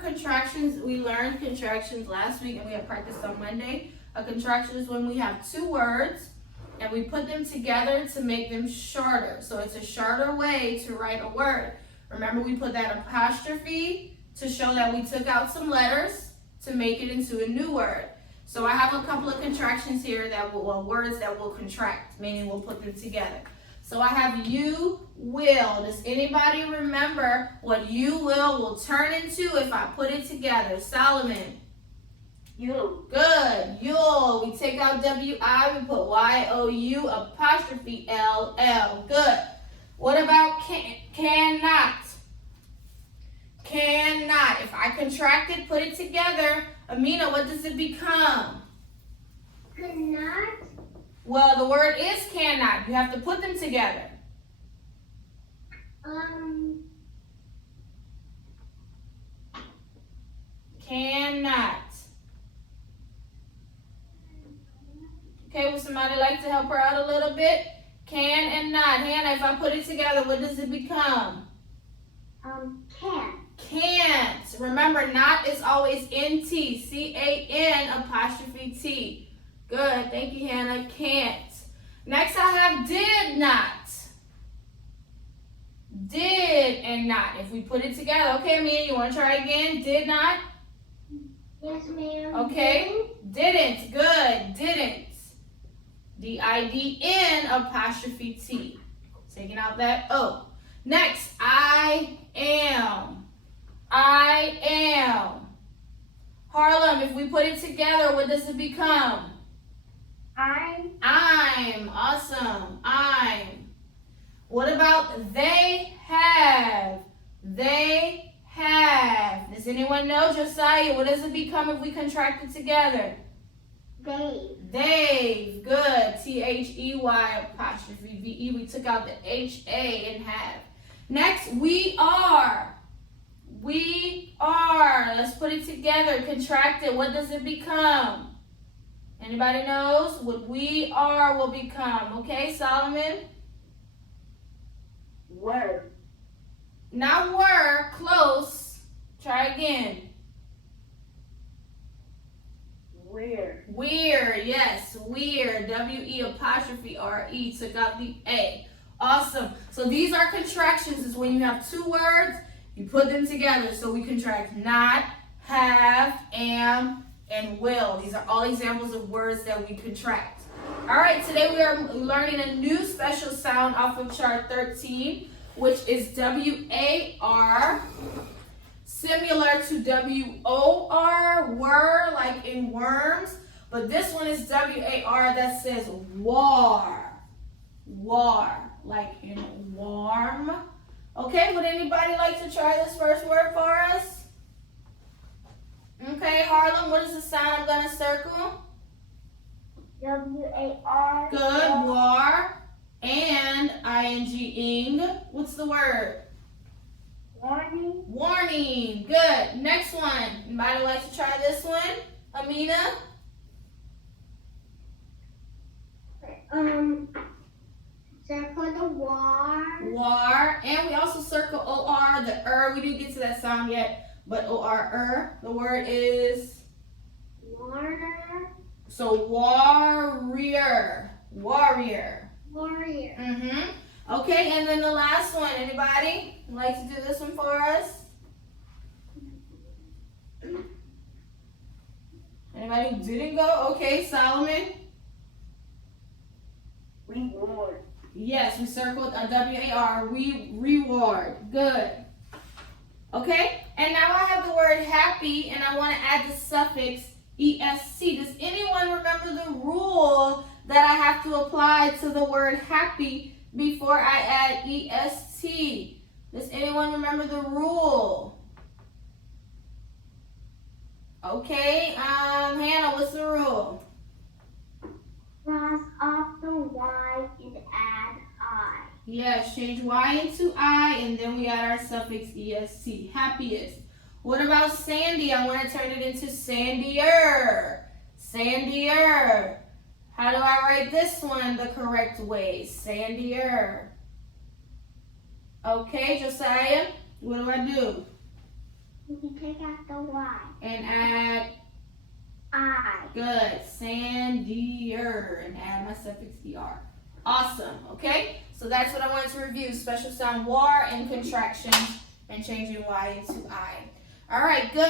contractions, we learned contractions last week and we had practiced on Monday. A contraction is when we have two words and we put them together to make them shorter. So it's a shorter way to write a word. Remember, we put that apostrophe to show that we took out some letters to make it into a new word. So I have a couple of contractions here that will, well, words that will contract, meaning we'll put them together. So I have you will. Does anybody remember what you will turn into if I put it together? Solomon. You. Good. You'll. We take out W-I, we put Y-O-U apostrophe L-L. Good. What about cannot? Cannot. If I contract it, put it together, Amina, what does it become? Cannot. Well, the word is cannot. You have to put them together. Cannot. Okay, would somebody like to help her out a little bit? Can and not. Hannah, if I put it together, what does it become? Can't. Can't. Remember, not is always N-T. C-A-N apostrophe T. Good. Thank you, Hannah. Can't. Next, I have did not. Did and not. If we put it together. Okay, Amina, you want to try again? Did not? Yes, ma'am. Okay. Didn't. Good. Didn't. D-I-D-N apostrophe T. Taking out that O. Next, I am. I am. Harlem, if we put it together, what does it become? I'm. Awesome. I'm. What about they have? They have. Does anyone know, Josiah? What does it become if we contract it together? They've. They've. Good. T-H-E-Y apostrophe V-E. We took out the H-A and have. Next, we are. We are. Let's put it together. Contract it. What does it become? Anybody knows? What we are will become. Okay, Solomon? Were. Not were. Close. Try again. We're. We're. Yes, we're. W-E apostrophe R-E. Took out the A. Awesome. So these are contractions. Is when you have two words, you put them together. So we contract not, have, am, and will. These are all examples of words that we contract. All right, today we are learning a new special sound off of chart 13, which is W-A-R, similar to W-O-R, were, like in worms, but this one is W-A-R that says war, war, like in warm. Okay, would anybody like to try this first word for us? Okay, Harlem, what is the sound I'm going to circle? W-A-R. Good, war, and I-N-G-ing. What's the word? Warning. Warning. Good. Next one. Anybody like to try this one? Amina? Circle the war. War. And we also circle O-R, the we didn't get to that sound yet, but O-R, the word is? Warner. So warrior. Warrior. Warrior. Okay, and then the last one. Anybody like to do this one for us? Anybody who didn't go? Okay, Solomon? Reward. Yes, we circled a W-A-R, reward. Good. Okay, and now I have the word happy, and I want to add the suffix E-S-C. Does anyone remember the rule that I have to apply to the word happy before I add E-S-T? Does anyone remember the rule? Okay, Hannah, what's the rule? Cross off the Y and add I. Yes, change Y into I, and then we add our suffix EST, happiest. What about Sandy? I want to turn it into Sandier. Sandier. How do I write this one the correct way? Sandier. Okay, Josiah, what do I do? We take out the Y. And add, I. good, sandier, and add my suffix er. Awesome, okay? So that's what I wanted to review, special sound war and contractions and changing Y into I. All right, good.